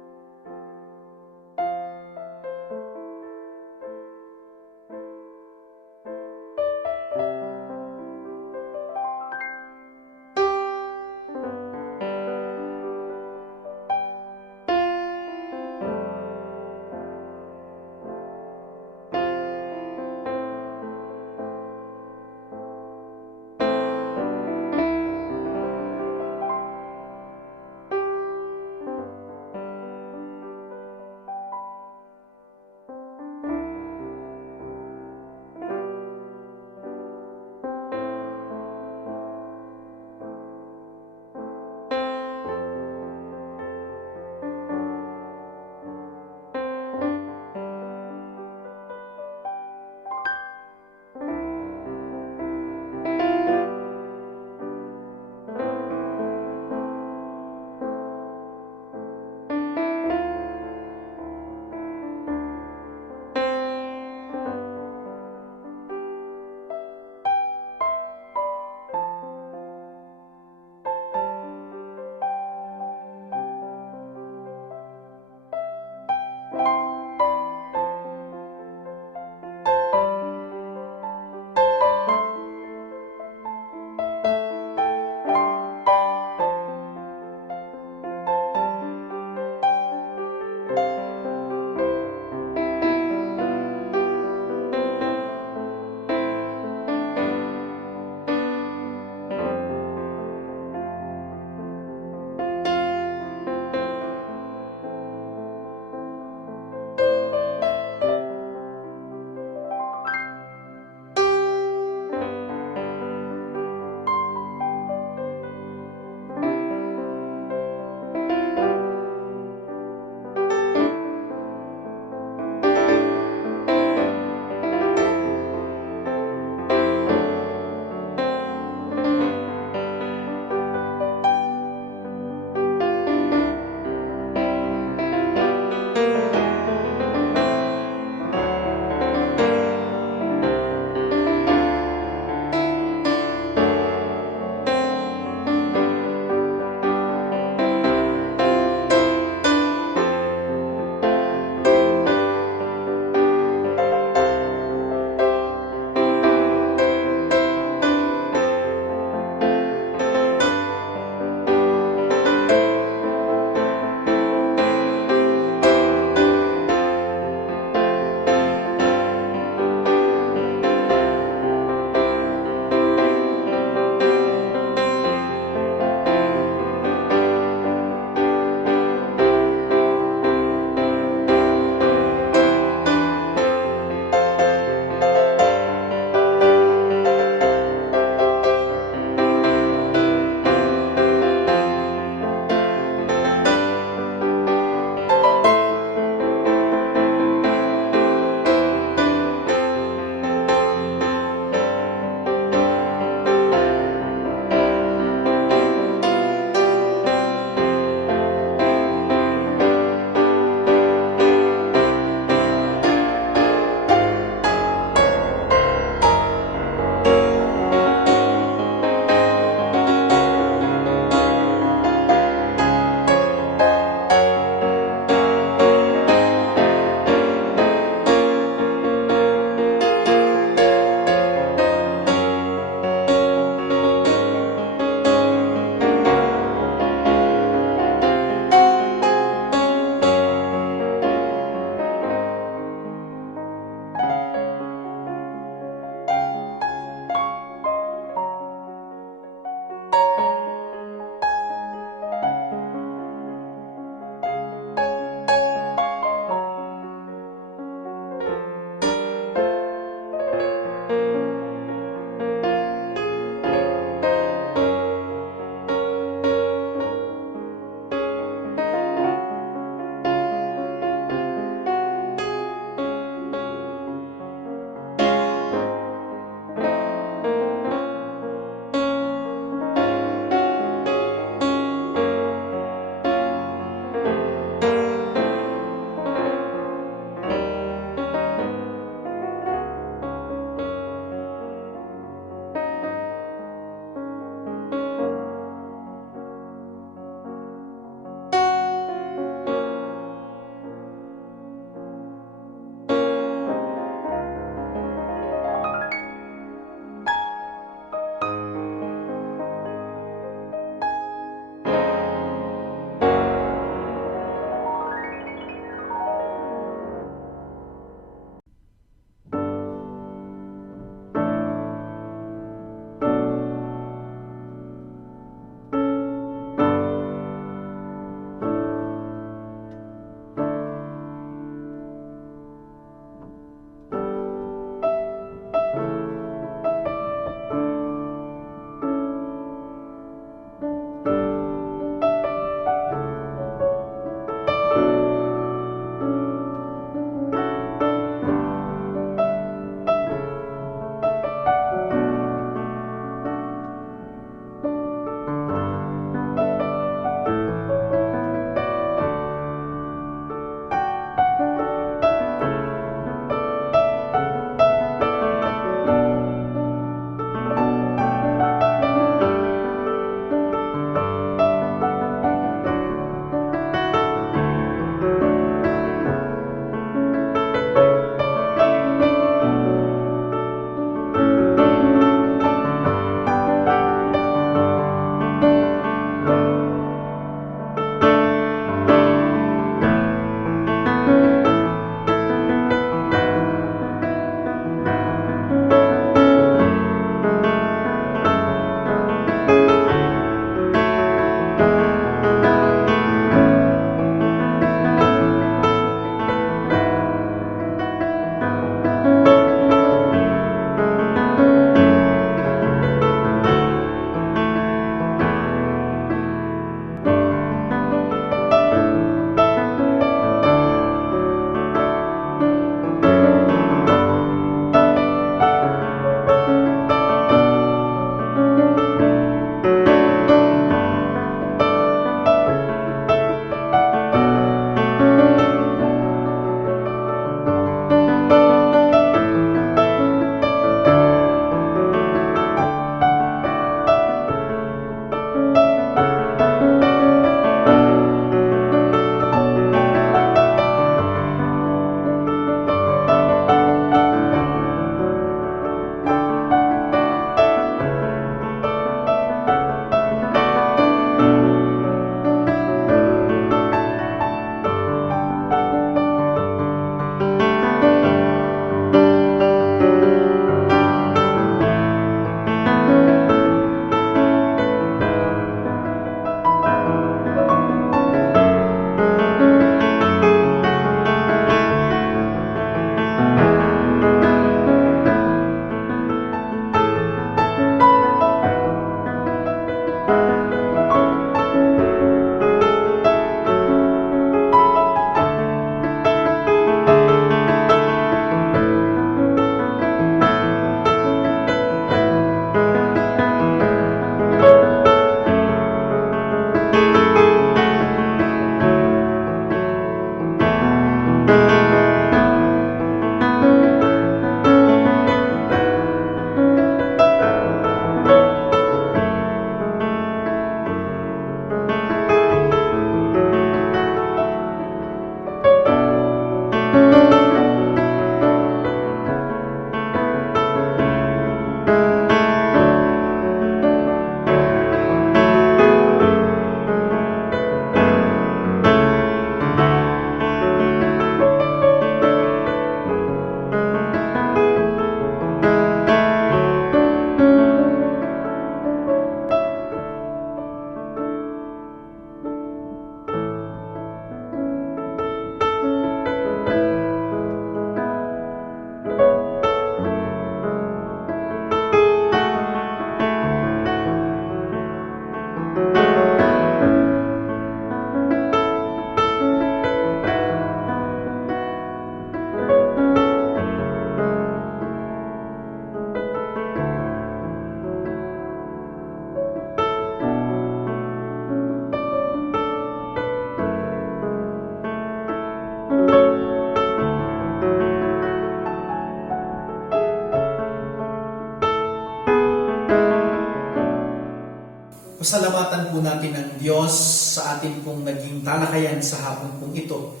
Pasalamatan po natin ang Diyos sa atin pong naging talakayan sa hapon pong ito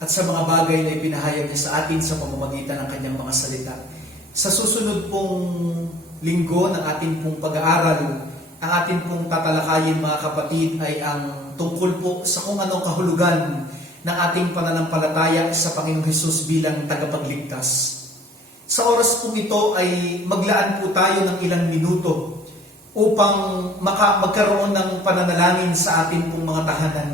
at sa mga bagay na ipinahayag niya sa atin sa pamamagitan ng kanyang mga salita. Sa susunod pong linggo ng ating pong pag-aaral, ang ating pong tatalakayin mga kapatid ay ang tungkol po sa kung anong kahulugan ng ating pananampalataya sa Panginoong Hesus bilang tagapagligtas. Sa oras pong ito ay maglaan po tayo ng ilang minuto upang magkaroon ng pananalangin sa ating pong mga tahanan.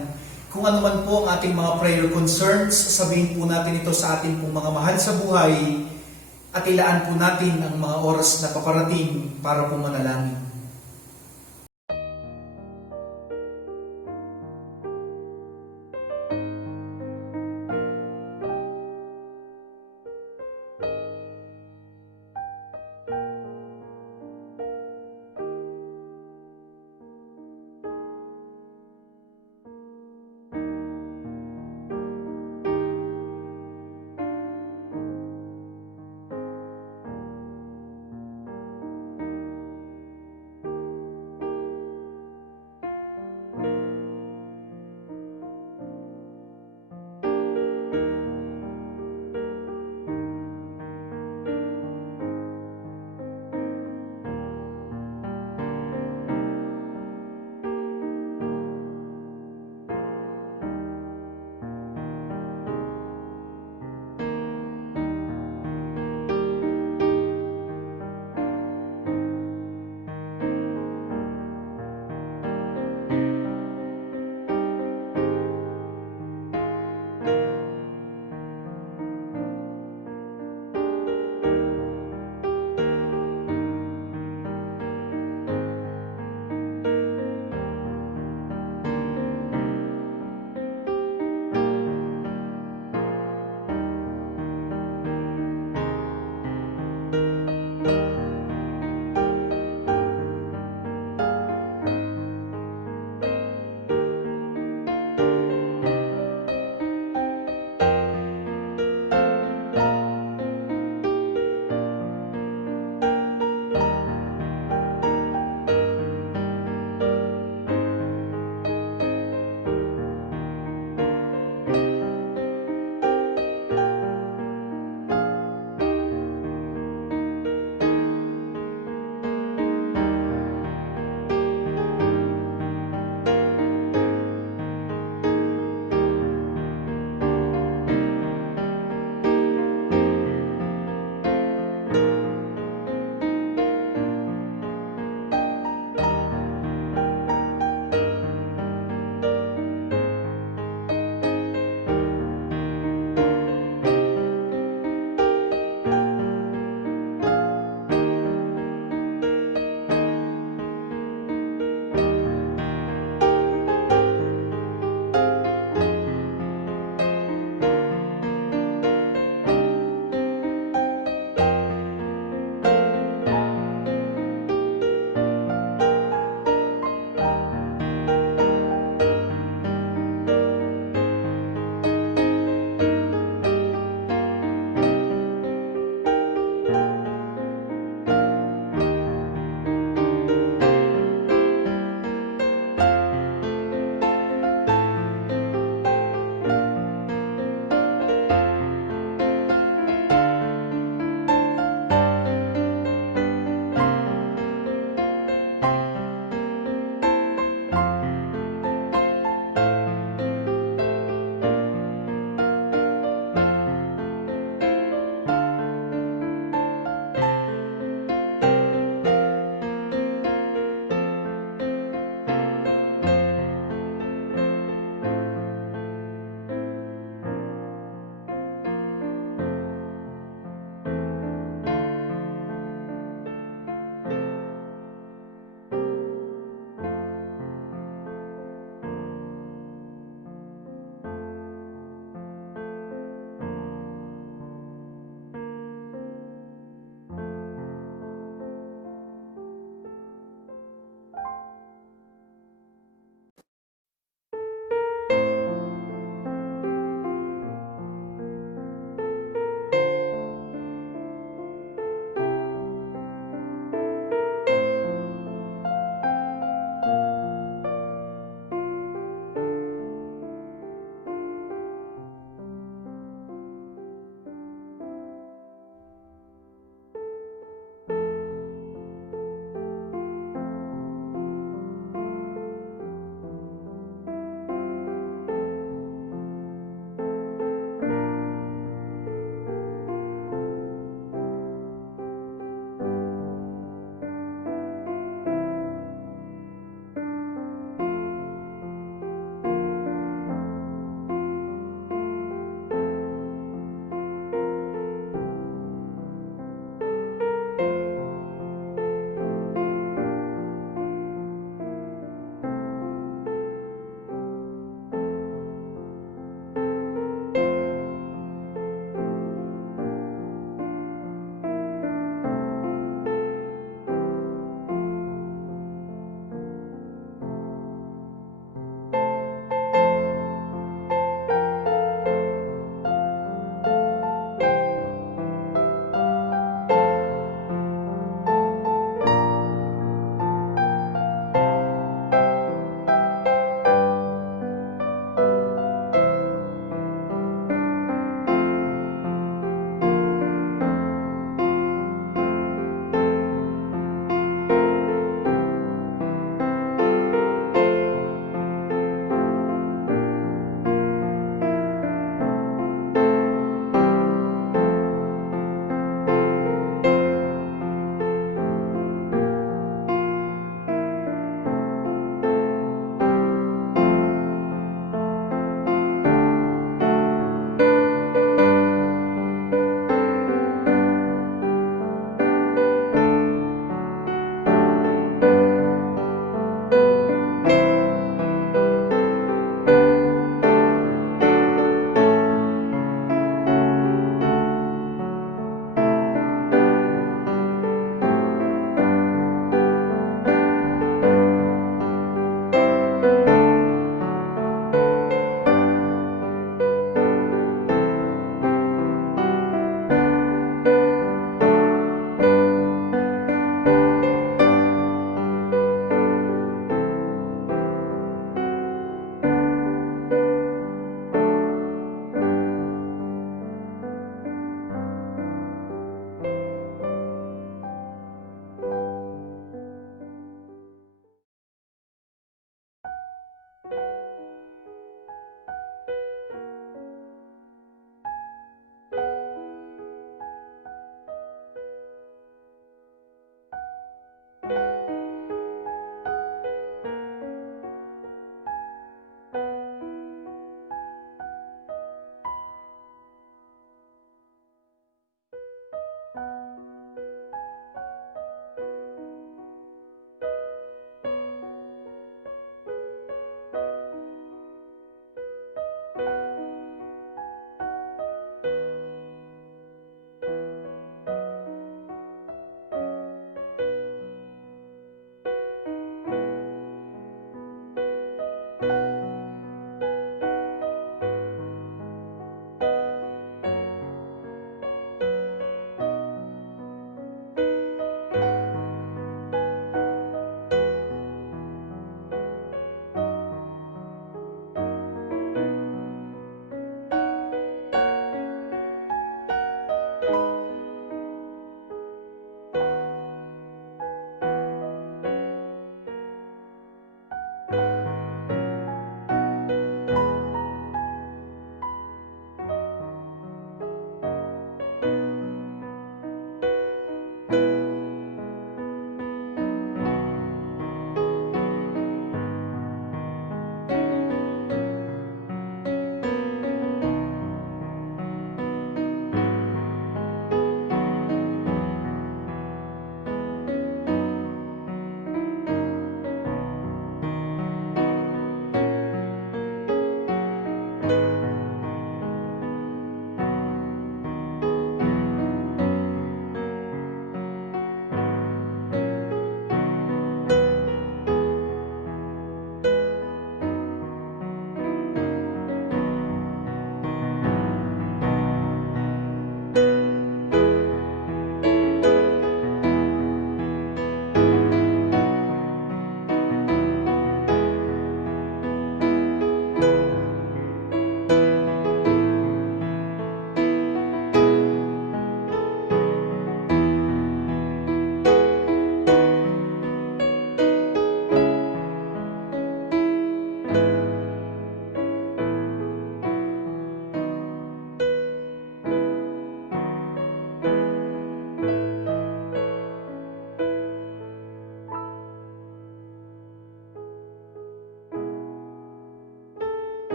Kung ano man po ang ating mga prayer concerns, sabihin po natin ito sa ating pong mga mahal sa buhay at ilaan po natin ang mga oras na paparating para po manalangin.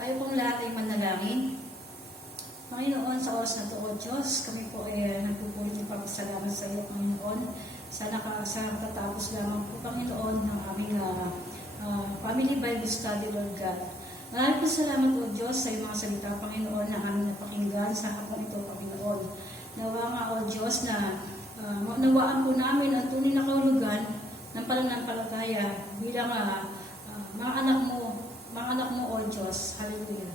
Tayo pong lahat ay manalangin. Panginoon, sa oras na ito, O Diyos, kami po ay nagpupulit ng pagpasalamat sa iyo, Panginoon. Sa katatapos lamang po, Panginoon, ng aming Family Bible Study, Lord God. Maraming po salamat, O Diyos, sa iyong mga salita, Panginoon, na aming napakinggan sa hapon ito, Panginoon. Nawa nga, O Diyos, na nawaan po namin ang tunay na kahulugan ng pananampalataya bilang mga anak mo, O Diyos. Hallelujah.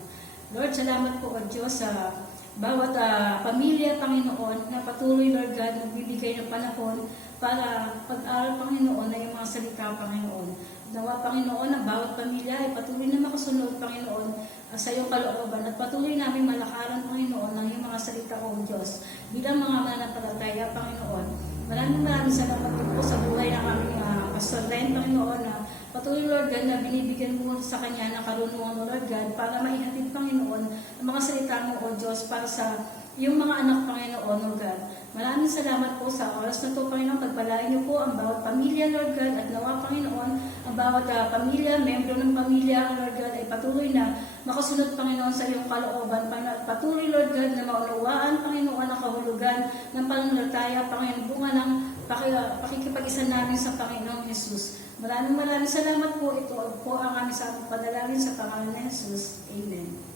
Lord, salamat po, O Diyos, sa bawat pamilya, Panginoon, na patuloy, Lord God, nagbibigay ng panahon para pag-aral, Panginoon, na yung mga salita, Panginoon. Nawa, Panginoon, ang bawat pamilya ay patuloy na makasunod, Panginoon, sa iyong kalooban at patuloy namin malakaran, Panginoon, ng iyong mga salita, O Diyos. Bilang mga mananampalataya, Panginoon, maraming salamat po sa buhay ng aming Pastor Len, Panginoon, na patuloy, Lord God, na binibigyan mo sa kanya ng karunungan, Lord God, para maihatid, Panginoon, ang mga salita mo, O Diyos, para sa iyong mga anak, Panginoon, O God. Maraming salamat po sa oras na ito, Panginoon. Pagpalain niyo po ang bawat pamilya, Lord God, at nawa, Panginoon, ang bawat pamilya, membro ng pamilya, Lord God, ay patuloy na makasunod, Panginoon, sa iyong kalooban, Panginoon. At patuloy, Lord God, na maunawaan, Panginoon, ang kahulugan ng pananampalataya, Panginoon, bunga ng pakikipag-isa namin sa Panginoong Jesus. Maraming salamat po. Ito po ang aming sa panalangin sa pangalan ni Jesus. Amen.